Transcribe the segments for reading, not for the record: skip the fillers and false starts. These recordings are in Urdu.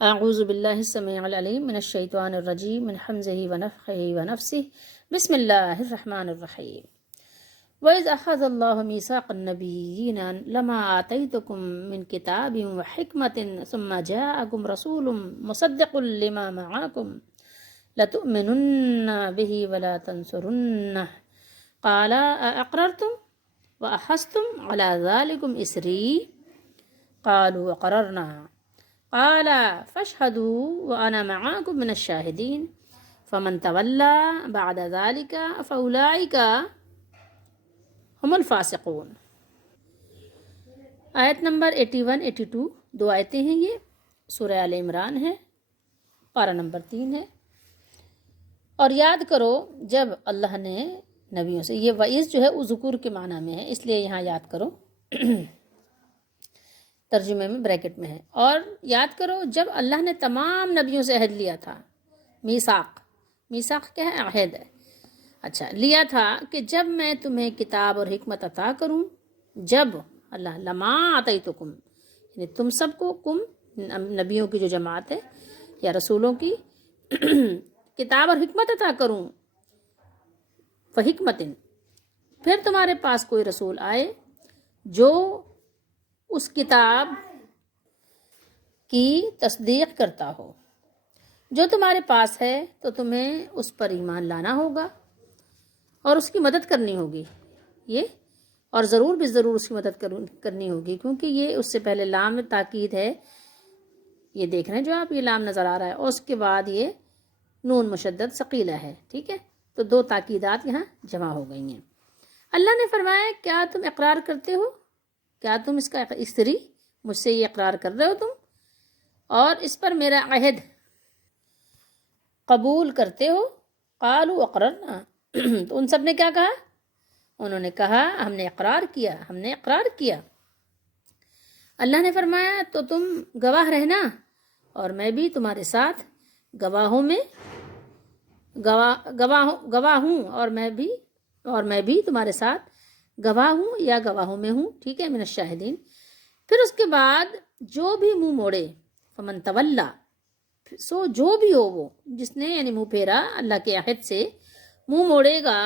اعوذ باللہ السمیع العلیم من الشیطان الرجیم من حمزہ ونفخہ ونفسہ بسم اللہ الرحمن الرحیم وَإِذْ أَخَذَ اللَّهُ مِيثَاقَ النَّبِيِّينَ لَمَا آتَيْتُكُم مِّن كِتَابٍ وَحِكْمَةٍ ثُمَّ جَاءَكُمْ رَسُولٌ مُصَدِّقٌ لِّمَا مَعَكُمْ لَتُؤْمِنُنَّ بِهِ وَلَا تَنصُرُنَّهُ قَالَ أَأَقْرَرْتُمْ وَأَخَذْتُمْ عَلَىٰ ذَٰلِكُمْ إِصْرِي قَالُوا أَقْرَرْنَا قَالَ فَاشْهَدُوا وَأَنَا مَعَكُم مِّنَ الشَّاهِدِينَ فَمَن تَوَلَّىٰ بَعْدَ ذَٰلِكَ فَأُولَٰئِكَ ہم الفاسقون۔ آیت نمبر 81 82 دو آیتیں ہیں، یہ سورہ آل عمران ہے، پارہ نمبر 3 ہے۔ اور یاد کرو جب اللہ نے نبیوں سے، یہ وعظ جو ہے ذکور کے معنی میں ہے، اس لیے یہاں یاد کرو ترجمے میں بریکٹ میں ہے۔ اور یاد کرو جب اللہ نے تمام نبیوں سے عہد لیا تھا، میثاق کیا ہے؟ عہد ہے۔ اچھا، لیا تھا کہ جب میں تمہیں کتاب اور حکمت عطا کروں، جب اللہ لما آتیتکم، یعنی تم سب کو، کم نبیوں کی جو جماعت ہے یا رسولوں کی کتاب اور حکمت عطا کروں، فحکمت، پھر تمہارے پاس کوئی رسول آئے جو اس کتاب کی تصدیق کرتا ہو جو تمہارے پاس ہے، تو تمہیں اس پر ایمان لانا ہوگا اور اس کی مدد کرنی ہوگی، یہ اور ضرور بھی ضرور اس کی مدد کرنی ہوگی، کیونکہ یہ اس سے پہلے لام تاکید ہے، یہ دیکھ رہے ہیں جو آپ، یہ لام نظر آ رہا ہے، اور اس کے بعد یہ نون مشدد ثقیلہ ہے، ٹھیک ہے، تو دو تاکیدات یہاں جمع ہو گئی ہیں۔ اللہ نے فرمایا کیا تم اقرار کرتے ہو، کیا تم اس کا استری مجھ سے یہ اقرار کر رہے ہو تم، اور اس پر میرا عہد قبول کرتے ہو؟ قالوا اقررنا، تو ان سب نے کیا کہا؟ انہوں نے کہا ہم نے اقرار کیا، ہم نے اقرار کیا۔ اللہ نے فرمایا تو تم گواہ رہنا، اور میں بھی تمہارے ساتھ گواہوں میں گواہ ہوں، اور میں بھی تمہارے ساتھ گواہ ہوں یا گواہوں میں ہوں، ٹھیک ہے، من الشاہدین۔ پھر اس کے بعد جو بھی منہ موڑے، فمن تولا، سو جو بھی ہو وہ، جس نے یعنی منہ پھیرا اللہ کے عہد سے، منہ موڑے گا،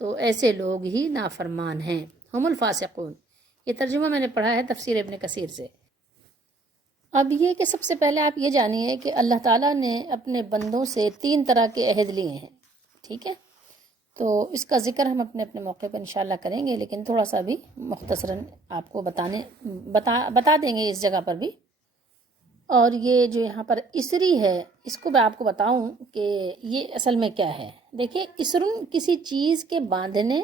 تو ایسے لوگ ہی نافرمان ہیں، ہم الفاسقون۔ یہ ترجمہ میں نے پڑھا ہے تفسیر ابن کثیر سے۔ اب یہ کہ سب سے پہلے آپ یہ جانیے کہ اللہ تعالیٰ نے اپنے بندوں سے 3 طرح کے عہد لیے ہیں، ٹھیک ہے، تو اس کا ذکر ہم اپنے موقع پر انشاءاللہ کریں گے، لیکن تھوڑا سا بھی مختصراً آپ کو بتا دیں گے اس جگہ پر بھی۔ اور یہ جو یہاں پر اسری ہے، اس کو میں آپ کو بتاؤں کہ یہ اصل میں کیا ہے۔ دیکھیں، اسرن کسی چیز کے باندھنے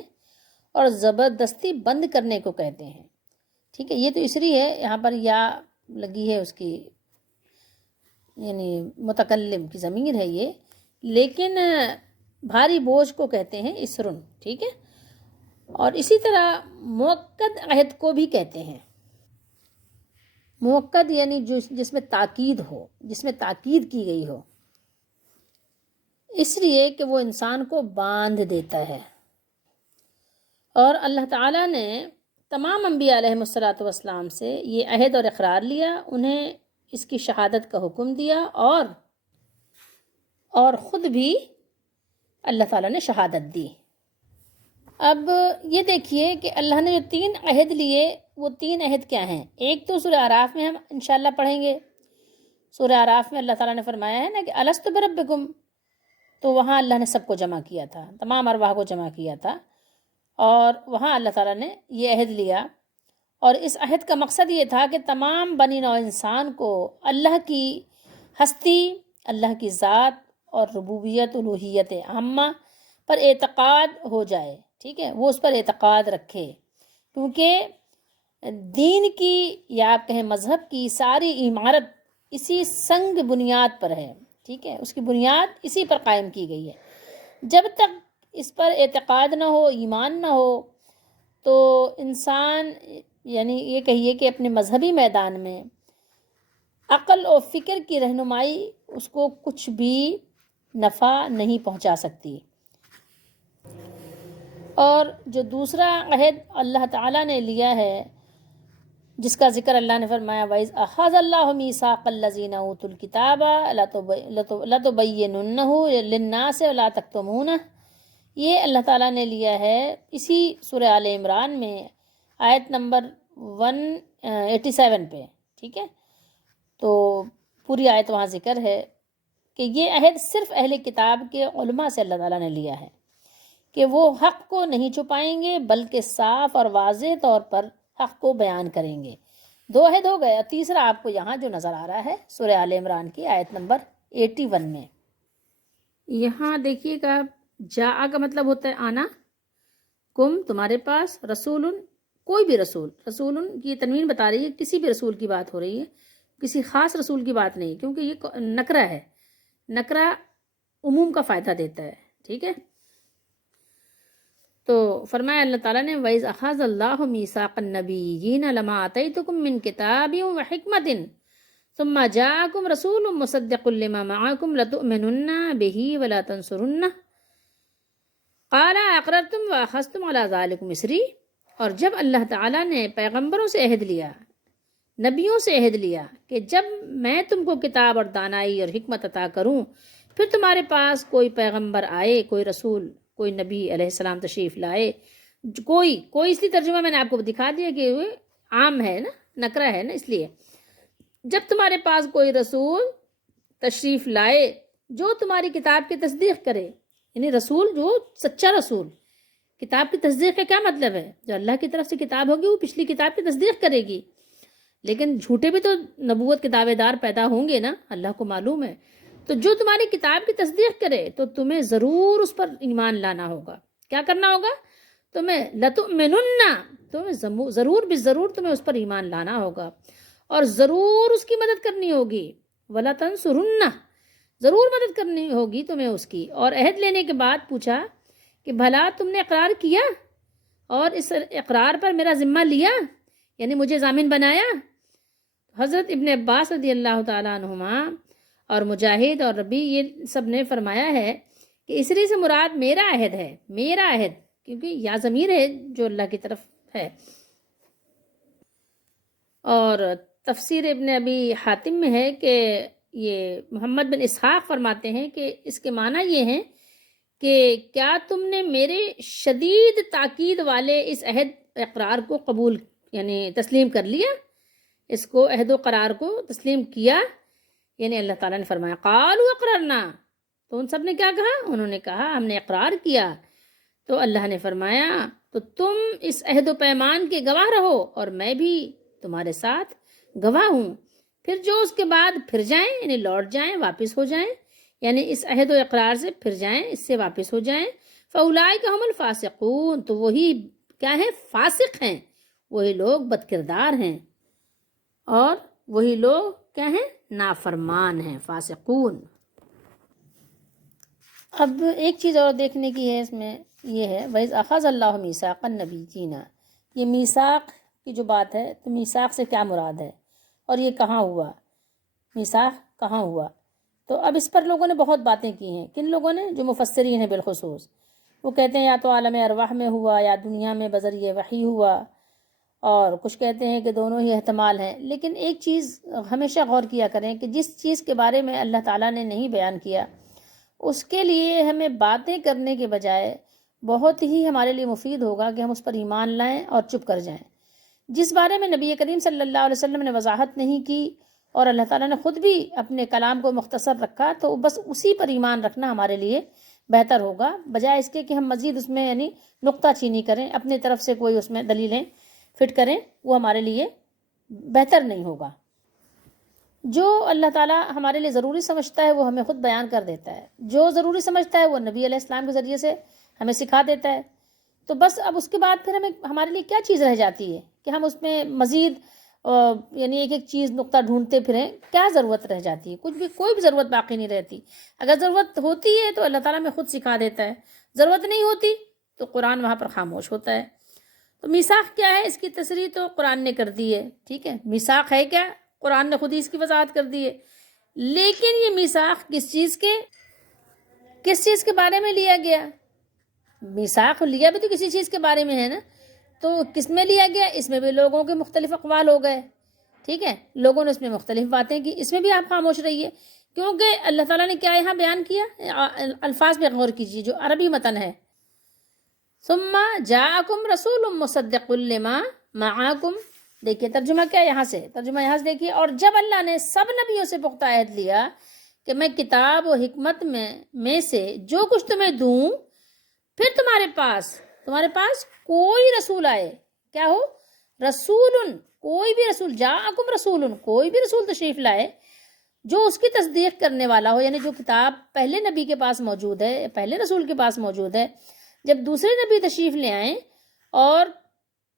اور زبردستی بند کرنے کو کہتے ہیں، ٹھیک ہے، یہ تو اسری ہے، یہاں پر یا لگی ہے اس کی، یعنی متکلم کی ضمیر ہے یہ، لیکن بھاری بوجھ کو کہتے ہیں اسرن، ٹھیک ہے۔ اور اسی طرح موقد عہد کو بھی کہتے ہیں، موقد یعنی جس میں تاکید ہو، جس میں تاکید کی گئی ہو، اس لیے کہ وہ انسان کو باندھ دیتا ہے۔ اور اللہ تعالیٰ نے تمام انبیاء علیہ السلام سے یہ عہد اور اقرار لیا، انہیں اس کی شہادت کا حکم دیا، اور خود بھی اللہ تعالیٰ نے شہادت دی۔ اب یہ دیکھیے کہ اللہ نے جو 3 عہد لیے، وہ 3 عہد کیا ہیں؟ ایک تو سورہ اعراف میں ہم انشاءاللہ پڑھیں گے، سورہ اعراف میں اللہ تعالیٰ نے فرمایا ہے نا کہ الست بربکم، تو وہاں اللہ نے سب کو جمع کیا تھا، تمام ارواح کو جمع کیا تھا، اور وہاں اللہ تعالیٰ نے یہ عہد لیا، اور اس عہد کا مقصد یہ تھا کہ تمام بنی نوع انسان کو اللہ کی ہستی، اللہ کی ذات اور ربوبیت الوہیت عامہ پر اعتقاد ہو جائے، ٹھیک ہے، وہ اس پر اعتقاد رکھے، کیونکہ دین کی یا آپ کہیں مذہب کی ساری عمارت اسی سنگ بنیاد پر ہے، ٹھیک ہے، اس کی بنیاد اسی پر قائم کی گئی ہے۔ جب تک اس پر اعتقاد نہ ہو، ایمان نہ ہو، تو انسان یعنی یہ کہیے کہ اپنے مذہبی میدان میں عقل و فکر کی رہنمائی اس کو کچھ بھی نفع نہیں پہنچا سکتی۔ اور جو دوسرا عہد اللہ تعالیٰ نے لیا ہے جس کا ذکر اللہ نے فرمایا وَإِذْ أَخَذَ اللَّهُ مِيثَاقَ الَّذِينَ أُوتُوا الْكِتَابَ لَتُبَيِّنُنَّهُ لِلنَّاسِ وَلَا تَكْتُمُونَهُ، یہ اللہ تعالیٰ نے لیا ہے اسی سورہ آل عمران میں آیت نمبر 187 پہ، ٹھیک ہے۔ تو پوری آیت وہاں ذکر ہے کہ یہ عہد صرف اہل کتاب کے علماء سے اللہ تعالیٰ نے لیا ہے کہ وہ حق کو نہیں چھپائیں گے بلکہ صاف اور واضح طور پر حق کو بیان کریں گے۔ 2 عہد ہو گئے، اور تیسرا آپ کو یہاں جو نظر آ رہا ہے سورہ آل عمران کی آیت نمبر 81 میں۔ یہاں دیکھیے گا جاء کا مطلب ہوتا ہے آنا، کم تمہارے پاس، رسول کوئی بھی رسول، رسول کی تنوین بتا رہی ہے کسی بھی رسول کی بات ہو رہی ہے، کسی خاص رسول کی بات نہیں، کیونکہ یہ نکرہ ہے، نکرہ عموم کا فائدہ دیتا ہے، ٹھیک ہے۔ تو فرمایا اللہ تعالیٰ نے وَإِذْ أَخَذَ اللَّهُ مِيثَاقَ النَّبِيِّينَ لَمَا آتَيْتُكُم مِّن كِتَابٍ وَحِكْمَةٍ ثُمَّ جَاءَكُمْ رَسُولٌ مُّصَدِّقٌ لِّمَا مَعَكُمْ لَتُؤْمِنُنَّ بِهِ وَلَا تَنصُرُنَّهُ قَالَ أَقْرَرْتُمْ وَأَخَذْتُمْ عَلَىٰ ذَٰلِكُمْ إِصْرِي، اور جب اللہ تعالیٰ نے پیغمبروں سے عہد لیا، نبیوں سے عہد لیا کہ جب میں تم کو کتاب اور دانائی اور حکمت عطا کروں، پھر تمہارے پاس کوئی پیغمبر آئے، کوئی رسول، کوئی نبی علیہ السلام تشریف لائے، کوئی اس لیے ترجمہ میں نے آپ کو دکھا دیا کہ وہ عام ہے نا، نکرہ ہے نا، اس لیے جب تمہارے پاس کوئی رسول تشریف لائے جو تمہاری کتاب کی تصدیق کرے، یعنی رسول جو سچا رسول، کتاب کی تصدیق کا کیا مطلب ہے؟ جو اللہ کی طرف سے کتاب ہوگی وہ پچھلی کتاب کی تصدیق کرے گی، لیکن جھوٹے بھی تو نبوت کے دعوے دار پیدا ہوں گے نا، اللہ کو معلوم ہے۔ تو جو تمہاری کتاب کی تصدیق کرے تو تمہیں ضرور اس پر ایمان لانا ہوگا۔ کیا کرنا ہوگا؟ تمہیں لَتُؤْمِنُنَّ، تمہیں ضرور بالضرور تمہیں اس پر ایمان لانا ہوگا اور ضرور اس کی مدد کرنی ہوگی، وَلَا تَنْصُرُنَّ، ضرور مدد کرنی ہوگی تمہیں اس کی۔ اور عہد لینے کے بعد پوچھا کہ بھلا تم نے اقرار کیا اور اس اقرار پر میرا ذمہ لیا، یعنی مجھے ضامن بنایا؟ حضرت ابن عباس رضی اللہ تعالیٰ عنہما اور مجاہد اور ربی یہ سب نے فرمایا ہے کہ اسری سے مراد میرا عہد ہے، میرا عہد، کیونکہ یا ضمیر ہے جو اللہ کی طرف ہے۔ اور تفسیر ابن ابی حاتم میں ہے کہ یہ محمد بن اسحاق فرماتے ہیں کہ اس کے معنی یہ ہیں کہ کیا تم نے میرے شدید تاکید والے اس عہد اقرار کو قبول یعنی تسلیم کر لیا، اس کو عہد و قرار کو تسلیم کیا؟ یعنی اللہ تعالیٰ نے فرمایا قالوا اقررنا، تو ان سب نے کیا کہا؟ انہوں نے کہا ہم نے اقرار کیا۔ تو اللہ نے فرمایا تو تم اس عہد و پیمان کے گواہ رہو اور میں بھی تمہارے ساتھ گواہ ہوں۔ پھر جو اس کے بعد پھر جائیں، یعنی لوٹ جائیں، واپس ہو جائیں، یعنی اس عہد و اقرار سے پھر جائیں، اس سے واپس ہو جائیں، فَأُولَٰئِکَ هُمُ الْفَاسِقُونَ، تو وہی کیا ہیں؟ فاسق ہیں، وہی لوگ بد کردار ہیں، اور وہی لوگ کیا ہیں؟ نافرمان ہیں، فاسقون۔ اب ایک چیز اور دیکھنے کی ہے اس میں، یہ ہے وَإِذْ أَخَذَ اللَّهُ مِيثَاقَ النَّبِيِّينَ، یہ میثاق کی جو بات ہے تو میثاق سے کیا مراد ہے اور یہ کہاں ہوا؟ میثاق کہاں ہوا؟ تو اب اس پر لوگوں نے بہت باتیں کی ہیں۔ کن لوگوں نے؟ جو مفسرین ہیں بالخصوص، وہ کہتے ہیں یا تو عالم ارواح میں ہوا یا دنیا میں بذریعہ وحی ہوا، اور کچھ کہتے ہیں کہ دونوں ہی احتمال ہیں۔ لیکن ایک چیز ہمیشہ غور کیا کریں کہ جس چیز کے بارے میں اللہ تعالیٰ نے نہیں بیان کیا اس کے لیے ہمیں باتیں کرنے کے بجائے بہت ہی ہمارے لیے مفید ہوگا کہ ہم اس پر ایمان لائیں اور چپ کر جائیں۔ جس بارے میں نبی کریم صلی اللہ علیہ وسلم نے وضاحت نہیں کی اور اللہ تعالیٰ نے خود بھی اپنے کلام کو مختصر رکھا، تو بس اسی پر ایمان رکھنا ہمارے لیے بہتر ہوگا، بجائے اس کے کہ ہم مزید اس میں یعنی نقطہ چینی کریں، اپنی طرف سے کوئی اس میں دلیلیں فٹ کریں، وہ ہمارے لیے بہتر نہیں ہوگا۔ جو اللہ تعالیٰ ہمارے لیے ضروری سمجھتا ہے وہ ہمیں خود بیان کر دیتا ہے، جو ضروری سمجھتا ہے وہ نبی علیہ السلام کے ذریعے سے ہمیں سکھا دیتا ہے۔ تو بس اب اس کے بعد پھر ہمارے لیے کیا چیز رہ جاتی ہے کہ ہم اس میں مزید یعنی ایک ایک چیز نقطہ ڈھونڈتے پھریں؟ کیا ضرورت رہ جاتی ہے؟ کچھ بھی، کوئی بھی ضرورت باقی نہیں رہتی۔ اگر ضرورت ہوتی ہے تو اللہ تعالیٰ میں خود سکھا دیتا ہے، ضرورت نہیں ہوتی تو قرآن وہاں پر خاموش ہوتا ہے۔ تو میثاق کیا ہے؟ اس کی تصریح تو قرآن نے کر دی ہے، ٹھیک ہے، میثاق ہے کیا؟ قرآن نے خود ہی اس کی وضاحت کر دی ہے۔ لیکن یہ میثاق کس چیز کے بارے میں لیا گیا؟ میثاق لیا بھی تو کسی چیز کے بارے میں ہے نا۔ تو کس میں لیا گیا؟ اس میں بھی لوگوں کے مختلف اقوال ہو گئے، ٹھیک ہے، لوگوں نے اس میں مختلف باتیں کی، اس میں بھی آپ خاموش رہیے، کیونکہ اللہ تعالیٰ نے کیا یہاں بیان کیا؟ الفاظ پہ غور کیجیے جو عربی متن ہے، ثم جاءکم رسول مصدق لما معاکم، دیکھیے ترجمہ کیا یہاں سے، ترجمہ یہاں سے دیکھیے، اور جب اللہ نے سب نبیوں سے پختہ عہد لیا کہ میں کتاب و حکمت میں سے جو کچھ تمہیں دوں، پھر تمہارے پاس کوئی رسول آئے، کیا ہو؟ رسول، کوئی بھی رسول، جاءکم رسول، کوئی بھی رسول تشریف لائے جو اس کی تصدیق کرنے والا ہو، یعنی جو کتاب پہلے نبی کے پاس موجود ہے، پہلے رسول کے پاس موجود ہے، جب دوسرے نبی تشریف لے آئیں اور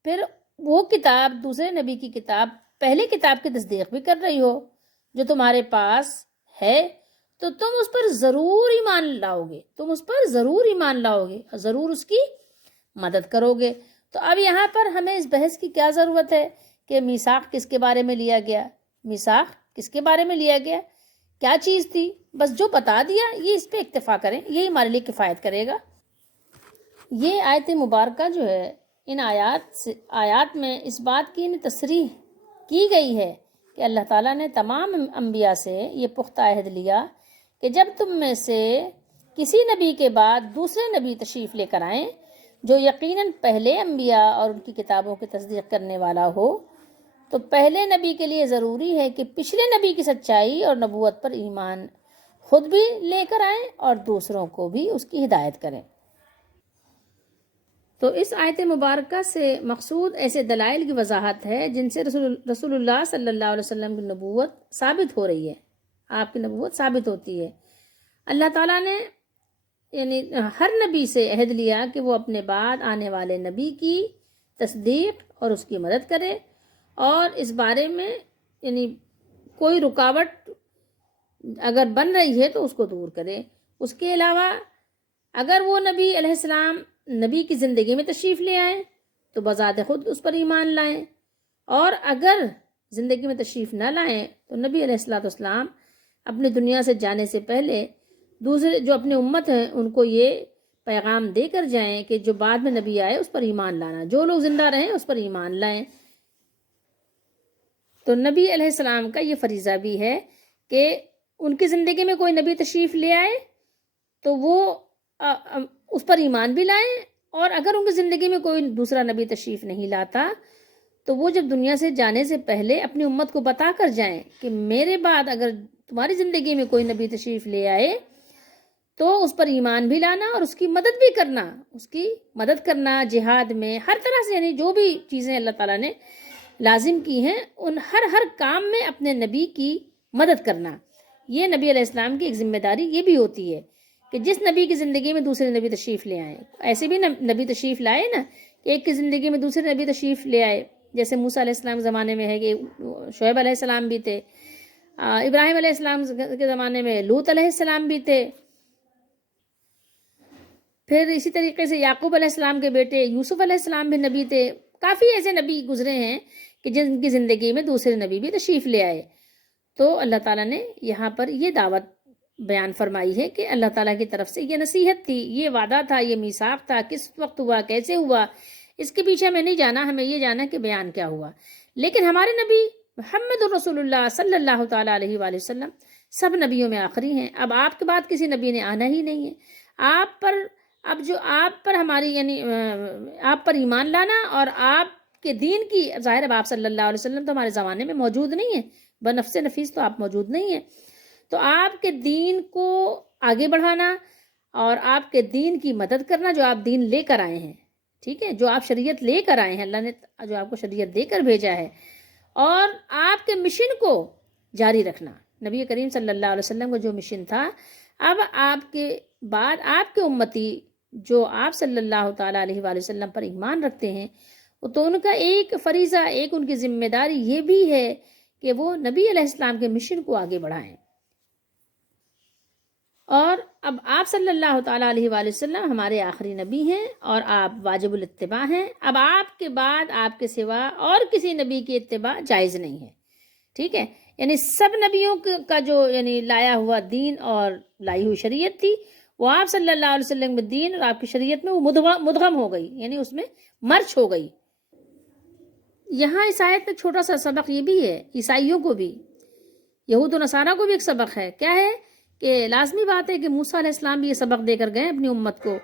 پھر وہ کتاب، دوسرے نبی کی کتاب پہلے کتاب کی تصدیق بھی کر رہی ہو جو تمہارے پاس ہے، تو تم اس پر ضرور ایمان لاؤ گے، تم اس پر ضرور ایمان لاؤ گے، ضرور اس کی مدد کرو گے۔ تو اب یہاں پر ہمیں اس بحث کی کیا ضرورت ہے کہ میثاق کس کے بارے میں لیا گیا؟ میثاق کس کے بارے میں لیا گیا؟ کیا چیز تھی؟ بس جو بتا دیا یہ اس پہ اکتفا کریں، یہی ہمارے لیے کفایت کرے گا۔ یہ آیت مبارکہ جو ہے، ان آیات میں اس بات کی تصریح کی گئی ہے کہ اللہ تعالیٰ نے تمام انبیاء سے یہ پختہ عہد لیا کہ جب تم میں سے کسی نبی کے بعد دوسرے نبی تشریف لے کر آئیں جو یقیناً پہلے انبیاء اور ان کی کتابوں کی تصدیق کرنے والا ہو، تو پہلے نبی کے لیے ضروری ہے کہ پچھلے نبی کی سچائی اور نبوت پر ایمان خود بھی لے کر آئیں اور دوسروں کو بھی اس کی ہدایت کریں۔ تو اس آیت مبارکہ سے مقصود ایسے دلائل کی وضاحت ہے جن سے رسول اللہ صلی اللہ علیہ وسلم کی نبوت ثابت ہو رہی ہے، آپ کی نبوت ثابت ہوتی ہے۔ اللہ تعالیٰ نے یعنی ہر نبی سے عہد لیا کہ وہ اپنے بعد آنے والے نبی کی تصدیق اور اس کی مدد کرے، اور اس بارے میں یعنی کوئی رکاوٹ اگر بن رہی ہے تو اس کو دور کرے۔ اس کے علاوہ اگر وہ نبی علیہ السلام نبی کی زندگی میں تشریف لے آئیں تو بذات خود اس پر ایمان لائیں، اور اگر زندگی میں تشریف نہ لائیں تو نبی علیہ السلام اپنی دنیا سے جانے سے پہلے دوسرے جو اپنے امت ہیں ان کو یہ پیغام دے کر جائیں کہ جو بعد میں نبی آئے اس پر ایمان لانا، جو لوگ زندہ رہیں اس پر ایمان لائیں۔ تو نبی علیہ السلام کا یہ فریضہ بھی ہے کہ ان کی زندگی میں کوئی نبی تشریف لے آئے تو وہ اس پر ایمان بھی لائیں، اور اگر ان کی زندگی میں کوئی دوسرا نبی تشریف نہیں لاتا تو وہ جب دنیا سے جانے سے پہلے اپنی امت کو بتا کر جائیں کہ میرے بعد اگر تمہاری زندگی میں کوئی نبی تشریف لے آئے تو اس پر ایمان بھی لانا اور اس کی مدد بھی کرنا، اس کی مدد کرنا جہاد میں، ہر طرح سے، یعنی جو بھی چیزیں اللہ تعالیٰ نے لازم کی ہیں ان ہر کام میں اپنے نبی کی مدد کرنا، یہ نبی علیہ السلام کی ایک ذمہ داری یہ بھی ہوتی ہے کہ جس نبی کی زندگی میں دوسرے نبی تشریف لے آئیں، ایسے بھی نبی تشریف لائے نا کہ ایک کی زندگی میں دوسرے نبی تشریف لے آئے، جیسے موسیٰ علیہ السلام کے زمانے میں ہے کہ شعیب علیہ السلام بھی تھے، ابراہیم علیہ السلام کے زمانے میں لوط علیہ السلام بھی تھے، پھر اسی طریقے سے یعقوب علیہ السلام کے بیٹے یوسف علیہ السلام بھی نبی تھے، کافی ایسے نبی گزرے ہیں کہ جن کی زندگی میں دوسرے نبی بھی تشریف لے آئے۔ تو اللہ تعالیٰ نے یہاں پر یہ دعوت بیان فرمائی ہے کہ اللہ تعالیٰ کی طرف سے یہ نصیحت تھی، یہ وعدہ تھا، یہ میثاق تھا، کس وقت ہوا، کیسے ہوا، اس کے پیچھے ہمیں نہیں جانا، ہمیں یہ جانا کہ بیان کیا ہوا۔ لیکن ہمارے نبی محمد رسول اللہ صلی اللہ تعالیٰ علیہ وآلہ وسلم سب نبیوں میں آخری ہیں، اب آپ کے بعد کسی نبی نے آنا ہی نہیں ہے، آپ پر ہماری یعنی آپ پر ایمان لانا اور آپ کے دین کی ظاہر، اب آپ صلی اللہ علیہ وسلم تو ہمارے زمانے میں موجود نہیں ہیں، بنفس نفیس تو آپ موجود نہیں ہیں، تو آپ کے دین کو آگے بڑھانا اور آپ کے دین کی مدد کرنا جو آپ دین لے کر آئے ہیں، ٹھیک ہے، جو آپ شریعت لے کر آئے ہیں، اللہ نے جو آپ کو شریعت دے کر بھیجا ہے، اور آپ کے مشن کو جاری رکھنا، نبی کریم صلی اللہ علیہ وسلم کا جو مشن تھا، اب آپ کے بعد آپ کے امتی جو آپ صلی اللہ تعالیٰ علیہ وآلہ وسلم پر ایمان رکھتے ہیں، تو ان کا ایک فریضہ، ایک ان کی ذمہ داری یہ بھی ہے کہ وہ نبی علیہ السلام کے مشن کو آگے بڑھائیں۔ اور اب آپ صلی اللہ تعالیٰ علیہ وآلہ وسلم ہمارے آخری نبی ہیں اور آپ واجب الاتباع ہیں، اب آپ کے بعد آپ کے سوا اور کسی نبی کی اتباع جائز نہیں ہے، ٹھیک ہے، یعنی سب نبیوں کا جو یعنی لایا ہوا دین اور لائی ہوئی شریعت تھی وہ آپ صلی اللہ علیہ وسلم کے دین اور آپ کی شریعت میں وہ مدغم ہو گئی، یعنی اس میں مرچ ہو گئی، یہاں اس آیت میں چھوٹا سا سبق یہ بھی ہے، عیسائیوں کو بھی، یہود و نصارہ کو بھی ایک سبق ہے. کیا ہے کہ لازمی بات ہے کہ موسیٰ علیہ السلام بھی یہ سبق دے کر گئے اپنی امت کو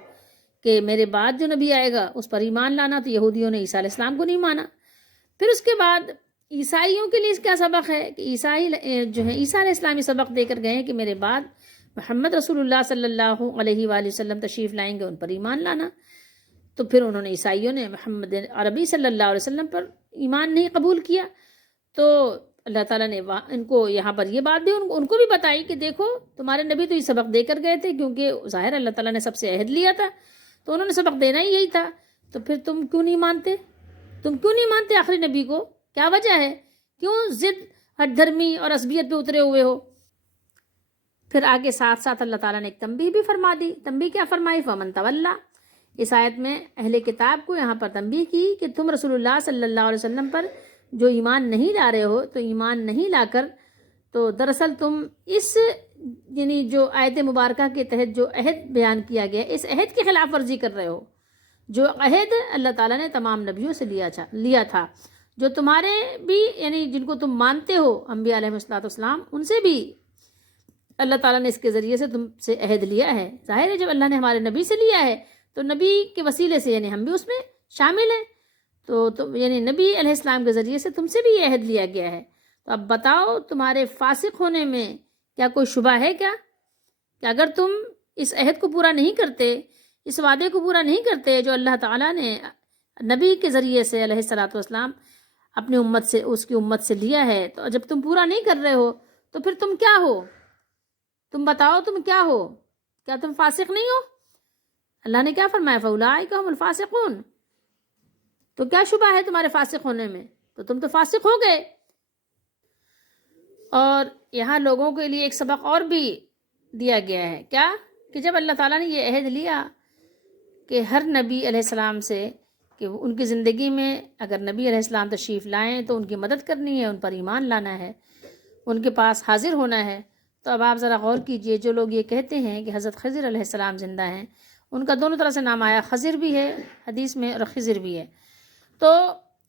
کہ میرے بعد جو نبی آئے گا اس پر ایمان لانا. تو یہودیوں نے عیسیٰ علیہ السلام کو نہیں مانا. پھر اس کے بعد عیسائیوں کے لیے کیا سبق ہے کہ عیسائی جو ہے عیسیٰ علیہ السلام یہ سبق دے کر گئے ہیں کہ میرے بعد محمد رسول اللہ صلی اللہ علیہ وآلہ وسلم تشریف لائیں گے، ان پر ایمان لانا. تو پھر انہوں نے عیسائیوں نے محمد عربی صلی اللہ علیہ وسلم پر ایمان نہیں قبول کیا. تو اللہ تعالیٰ نے ان کو یہاں پر یہ بات بھی ان کو بھی بتائی کہ دیکھو تمہارے نبی تو یہ سبق دے کر گئے تھے، کیونکہ ظاہر اللہ تعالیٰ نے سب سے عہد لیا تھا تو انہوں نے سبق دینا ہی یہی تھا. تو پھر تم کیوں نہیں مانتے؟ تم کیوں نہیں مانتے آخری نبی کو؟ کیا وجہ ہے؟ کیوں ضد ہٹ دھرمی اور عصبیت پہ اترے ہوئے ہو؟ پھر آگے ساتھ ساتھ اللہ تعالیٰ نے ایک تنبیہ بھی فرما دی. تنبیہ کیا فرمائی؟ فمن تولا. اس آیت میں اہل کتاب کو یہاں پر تنبیہ کی کہ تم رسول اللہ صلی اللہ علیہ وسلم پر جو ایمان نہیں لا رہے ہو، تو ایمان نہیں لا کر تو دراصل تم اس یعنی جو آیت مبارکہ کے تحت جو عہد بیان کیا گیا اس عہد کی خلاف ورزی کر رہے ہو، جو عہد اللہ تعالیٰ نے تمام نبیوں سے لیا تھا، جو تمہارے بھی یعنی جن کو تم مانتے ہو انبیاء علیہ السلام، ان سے بھی اللہ تعالیٰ نے اس کے ذریعے سے تم سے عہد لیا ہے. ظاہر ہے جب اللہ نے ہمارے نبی سے لیا ہے تو نبی کے وسیلے سے یعنی ہم بھی اس میں شامل ہیں. تو یعنی نبی علیہ السلام کے ذریعے سے تم سے بھی یہ عہد لیا گیا ہے. تو اب بتاؤ تمہارے فاسق ہونے میں کیا کوئی شبہ ہے کیا؟ کہ اگر تم اس عہد کو پورا نہیں کرتے، اس وعدے کو پورا نہیں کرتے جو اللہ تعالیٰ نے نبی کے ذریعے سے علیہ الصلوۃ والسلام اپنی امت سے اس کی امت سے لیا ہے، تو جب تم پورا نہیں کر رہے ہو تو پھر تم کیا ہو؟ تم بتاؤ تم کیا ہو؟ کیا تم فاسق نہیں ہو؟ اللہ نے کیا فرمایا؟ فَأُولَٰئِکَ هُمُ الْفَاسِقُونَ. تو کیا شبہ ہے تمہارے فاسق ہونے میں؟ تو تم تو فاسق ہو گئے. اور یہاں لوگوں کے لیے ایک سبق اور بھی دیا گیا ہے. کیا؟ کہ جب اللہ تعالیٰ نے یہ عہد لیا کہ ہر نبی علیہ السلام سے کہ ان کی زندگی میں اگر نبی علیہ السلام تشریف لائیں تو ان کی مدد کرنی ہے، ان پر ایمان لانا ہے، ان کے پاس حاضر ہونا ہے. تو اب آپ ذرا غور کیجئے، جو لوگ یہ کہتے ہیں کہ حضرت خضر علیہ السلام زندہ ہیں، ان کا دونوں طرح سے نام آیا، خضر بھی ہے حدیث میں اور خضر بھی ہے. تو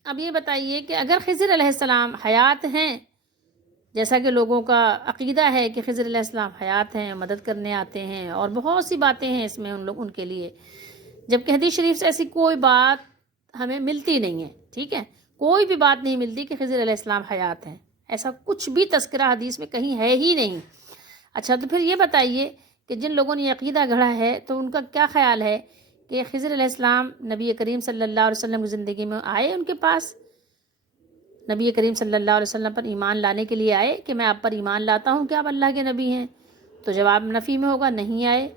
اب یہ بتائیے کہ اگر خضر علیہ السلام حیات ہیں، جیسا کہ لوگوں کا عقیدہ ہے کہ خضر علیہ السلام حیات ہیں، مدد کرنے آتے ہیں اور بہت سی باتیں ہیں اس میں ان کے لیے، جبکہ حدیث شریف سے ایسی کوئی بات ہمیں ملتی نہیں ہے. ٹھیک ہے، کوئی بھی بات نہیں ملتی کہ خضر علیہ السلام حیات ہیں، ایسا کچھ بھی تذکرہ حدیث میں کہیں ہے ہی نہیں. اچھا تو پھر یہ بتائیے کہ جن لوگوں نے عقیدہ گڑھا ہے تو ان کا کیا خیال ہے کہ خضر علیہ السلام نبی کریم صلی اللہ علیہ وسلم کی زندگی میں آئے، ان کے پاس نبی کریم صلی اللہ علیہ وسلم پر ایمان لانے کے لیے آئے کہ میں آپ پر ایمان لاتا ہوں کہ آپ اللہ کے نبی ہیں؟ تو جواب نفی میں ہوگا، نہیں آئے.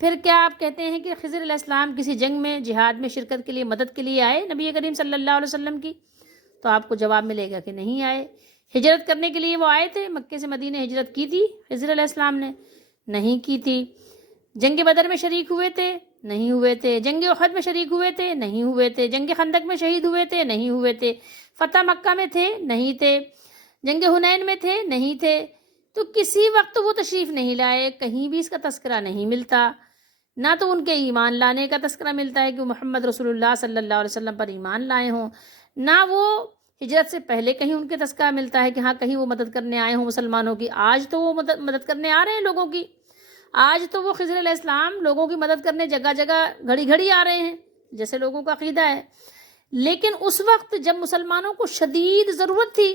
پھر کیا آپ کہتے ہیں کہ خضر علیہ السلام کسی جنگ میں جہاد میں شرکت کے لیے مدد کے لیے آئے نبی کریم صلی اللہ علیہ وسلم کی؟ تو آپ کو جواب ملے گا کہ نہیں آئے. ہجرت کرنے کے لیے وہ آئے تھے، مکے سے مدینہ ہجرت کی تھی خضر علیہ السلام نے؟ نہیں کی تھی. جنگ بدر میں شریک ہوئے تھے؟ نہیں ہوئے تھے. جنگ احد میں شریک ہوئے تھے؟ نہیں ہوئے تھے. جنگ خندق میں شہید ہوئے تھے؟ نہیں ہوئے تھے. فتح مکہ میں تھے؟ نہیں تھے. جنگ حنین میں تھے؟ نہیں تھے. تو کسی وقت وہ تشریف نہیں لائے، کہیں بھی اس کا تذکرہ نہیں ملتا. نہ تو ان کے ایمان لانے کا تذکرہ ملتا ہے کہ وہ محمد رسول اللہ صلی اللہ علیہ وسلم پر ایمان لائے ہوں، نہ وہ ہجرت سے پہلے کہیں ان کے تذکرہ ملتا ہے کہ ہاں کہیں وہ مدد کرنے آئے ہوں مسلمانوں کی. آج تو وہ مدد کرنے آ رہے ہیں لوگوں کی، آج تو وہ خضر علیہ السلام لوگوں کی مدد کرنے جگہ جگہ گھڑی گھڑی آ رہے ہیں جیسے لوگوں کا عقیدہ ہے. لیکن اس وقت جب مسلمانوں کو شدید ضرورت تھی،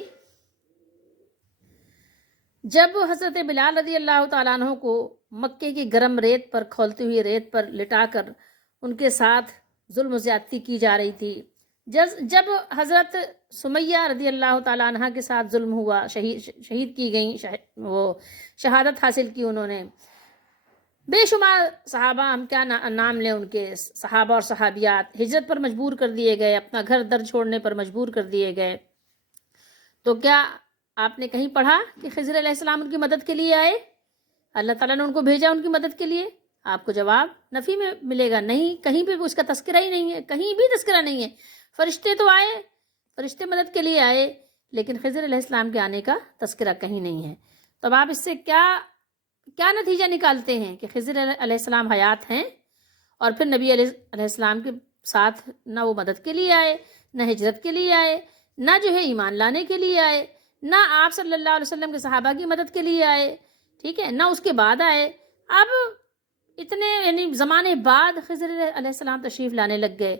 جب حضرت بلال رضی اللہ تعالیٰ عنہ کو مکے کی گرم ریت پر، کھولتی ہوئی ریت پر لٹا کر ان کے ساتھ ظلم و زیادتی کی جا رہی تھی، جب حضرت سمیہ رضی اللہ تعالیٰ عنہ کے ساتھ ظلم ہوا، شہید کی گئیں، وہ شہادت حاصل کی انہوں نے، بے شمار صحابہ، ہم کیا نام لیں ان کے، صحابہ اور صحابیات ہجرت پر مجبور کر دیے گئے، اپنا گھر در چھوڑنے پر مجبور کر دیے گئے. تو کیا آپ نے کہیں پڑھا کہ خضر علیہ السلام ان کی مدد کے لیے آئے؟ اللہ تعالیٰ نے ان کو بھیجا ان کی مدد کے لیے؟ آپ کو جواب نفی میں ملے گا، نہیں، کہیں پہ اس کا تذکرہ ہی نہیں ہے، کہیں بھی تذکرہ نہیں ہے. فرشتے تو آئے، فرشتے مدد کے لیے آئے، لیکن خضر علیہ السلام کے آنے کا تذکرہ کہیں نہیں ہے. تو اب آپ اس سے کیا نتیجہ نکالتے ہیں کہ خضر علیہ السلام حیات ہیں اور پھر نبی علیہ السلام کے ساتھ نہ وہ مدد کے لیے آئے، نہ ہجرت کے لیے آئے، نہ جو ہے ایمان لانے کے لیے آئے، نہ آپ صلی اللہ علیہ وسلم کے صحابہ کی مدد کے لیے آئے، ٹھیک ہے، نہ اس کے بعد آئے، اب اتنے یعنی زمانے بعد خضر علیہ السلام تشریف لانے لگ گئے۔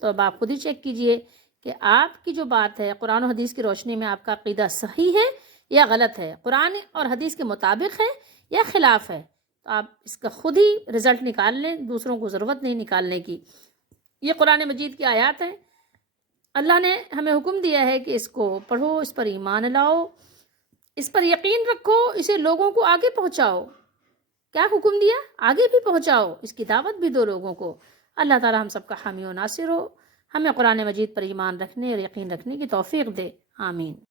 تو اب آپ خود ہی چیک کیجئے کہ آپ کی جو بات ہے قرآن و حدیث کی روشنی میں آپ کا عقیدہ صحیح ہے یا غلط ہے، قرآن اور حدیث کے مطابق ہے یا خلاف ہے۔ تو آپ اس کا خود ہی رزلٹ نکال لیں، دوسروں کو ضرورت نہیں نکالنے کی۔ یہ قرآن مجید کی آیات ہیں، اللہ نے ہمیں حکم دیا ہے کہ اس کو پڑھو، اس پر ایمان لاؤ، اس پر یقین رکھو، اسے لوگوں کو آگے پہنچاؤ۔ کیا حکم دیا؟ آگے بھی پہنچاؤ، اس کی دعوت بھی دو لوگوں کو۔ اللہ تعالی ہم سب کا حامی و ناصر ہو، ہمیں قرآن مجید پر ایمان رکھنے اور یقین رکھنے کی توفیق دے، آمین۔